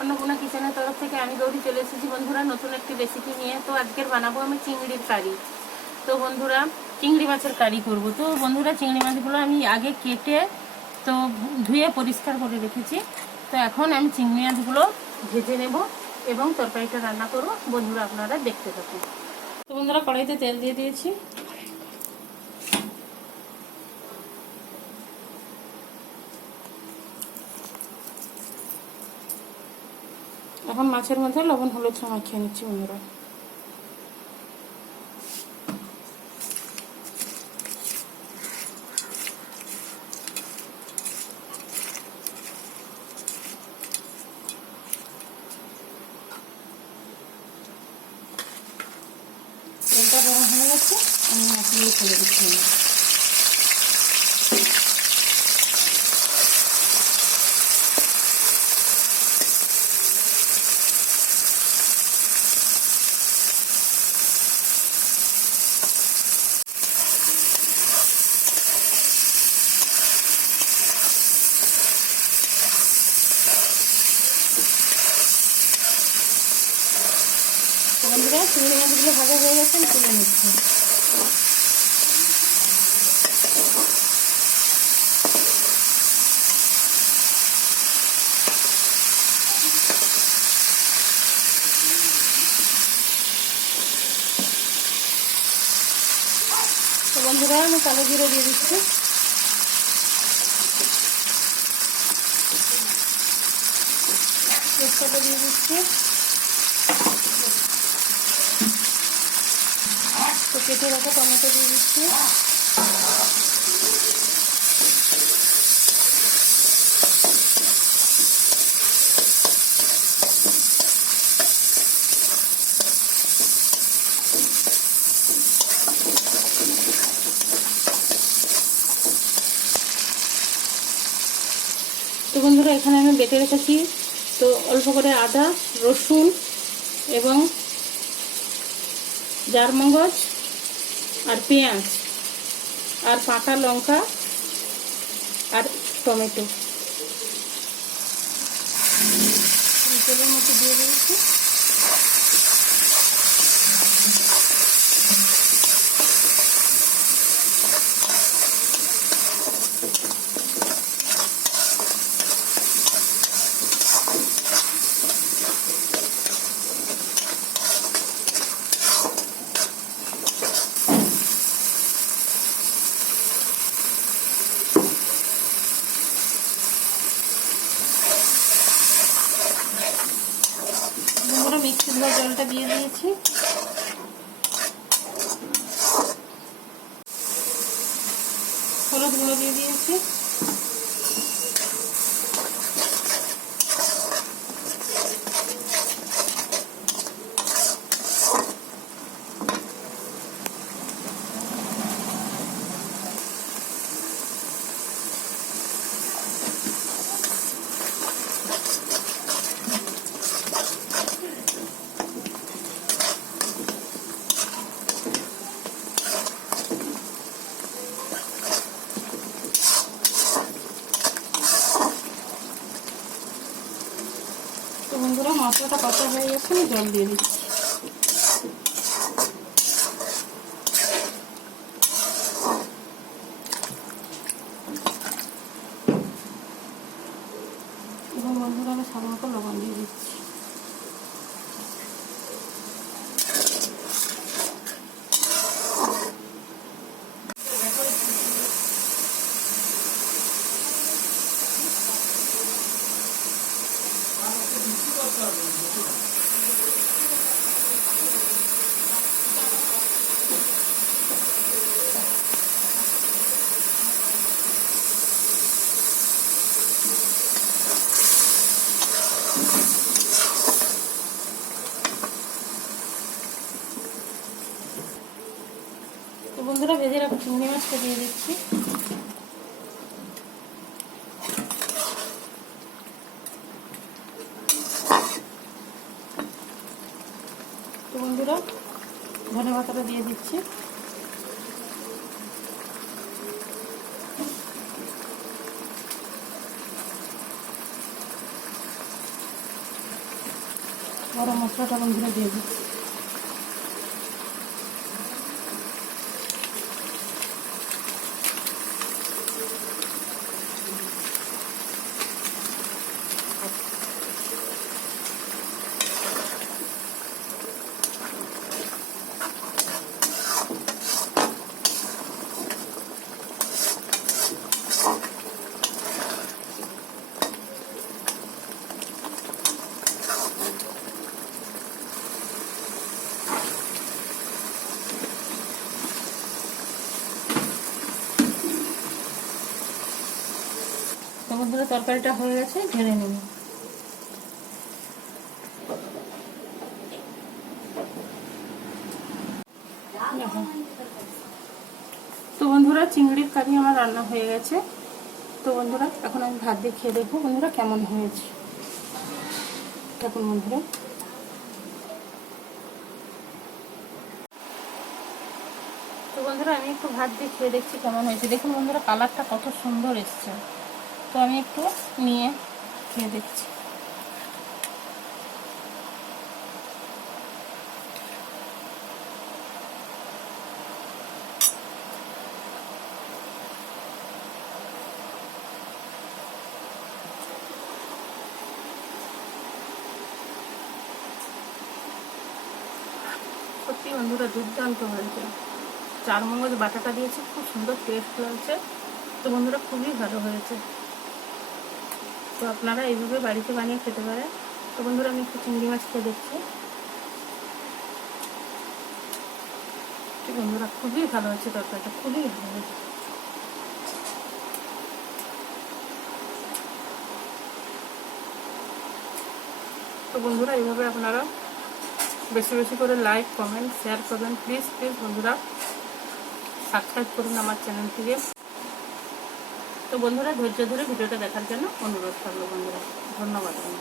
अन्नपूर्णा किचेনের তরফ থেকে আমি গৌরী চলে এসেছি বন্ধুরা নতুন একটি রেসিপি নিয়ে। তো আজকের বানাবো আমি চিংড়ির কারি। তো বন্ধুরা চিংড়ি মাছের কারি করব। তো বন্ধুরা চিংড়ি মাছগুলো আমি আগে কেটে তো ধুয়ে পরিষ্কার করে রেখেছি। তো এখন আমি চিংড়ি মাছগুলো ভেজে নেব এবং তরকারিটা রান্না করব। বন্ধুরা আপনারা দেখতে থাকুন। তো বন্ধুরা কড়াইতে তেল দিয়ে দিয়েছি। এখন মাছের মধ্যে লবণ হলুদ মাখিয়ে নিচ্ছি বন্ধুরা। তেলটা গরম হয়ে গেছে, আমি মাছগুলো ফেলে দিচ্ছি। বন্ধুরা চিংড়ি মাছগুলো ভাজা হয়ে গেছে, আমি তুলে নিচ্ছি। তো বন্ধুরা আমি কালো জিরে দিয়ে দিচ্ছি। তেজপাতা দিয়ে দিচ্ছি। তো কেটে রাখা টমেটো দিয়ে দিচ্ছি। তো বন্ধুরা এখানে আমি বেটে রেখেছি তো অল্প করে আদা রসুন এবং জারমগজ আর পেঁয়াজ আর পাকা লঙ্কা আর টমেটো তেলের মধ্যে দিয়ে দিয়েছি। মিক্সি ধোয়া জলটা দিয়ে দিয়েছি। হলুদ গুঁড়ো দিয়ে দিয়েছি। বন্ধুরা মশলাটা কষা হয়ে গেছে, জল দিয়ে দিচ্ছি। এবং বন্ধুরা আমি স্বাদ মতো লবণ দিয়ে দিচ্ছি। তো বন্ধুরা ভেজে রাখা চিংড়ি মাছটা দিয়ে দিচ্ছি। তো বন্ধুরা ধনে পাতাটা দিয়ে দিচ্ছি। গরম মশলাটা বন্ধুরা দিয়ে দিই। তো বন্ধুরা তরকারিটা হয়ে গেছে, ঢেলে নেব। তো বন্ধুরা চিংড়ির কারি আমার রান্না হয়ে গেছে। তো বন্ধুরা এখন আমি ভাত দিয়ে খেয়ে দেখবো বন্ধুরা কেমন হয়েছে। দেখুন বন্ধুরা, তো বন্ধুরা আমি একটু ভাত দিয়ে খেয়ে দেখছি কেমন হয়েছে। দেখুন বন্ধুরা কালারটা কত সুন্দর এসছে। তো আমি একটু নিয়ে খেয়ে দেখছি। সত্যি বন্ধুরা দুর্দান্ত হয়েছে। চারমগজ বাটাটা দিয়েছে, খুব সুন্দর টেস্ট লাগছে। তো বন্ধুরা খুবই ভালো হয়েছে। তো আপনারা এইভাবে বাড়িতে বানিয়ে খেতে পারেন। তো বন্ধুরা আমি একটু চিংড়ি মাছ খেয়ে দেখছি। বন্ধুরা খুবই ভালো হয়েছে, তরকারিটা খুবই ভালো হয়েছে। তো বন্ধুরা এইভাবে আপনারা বেশি বেশি করে লাইক কমেন্ট শেয়ার করবেন। প্লিজ প্লিজ বন্ধুরা সাবস্ক্রাইব করুন আমার চ্যানেলটিকে। তো বন্ধুরা ধৈর্য ধরে ভিডিওটা দেখার জন্য অনুরোধ করলো বন্ধুরা। ধন্যবাদ বন্ধুরা।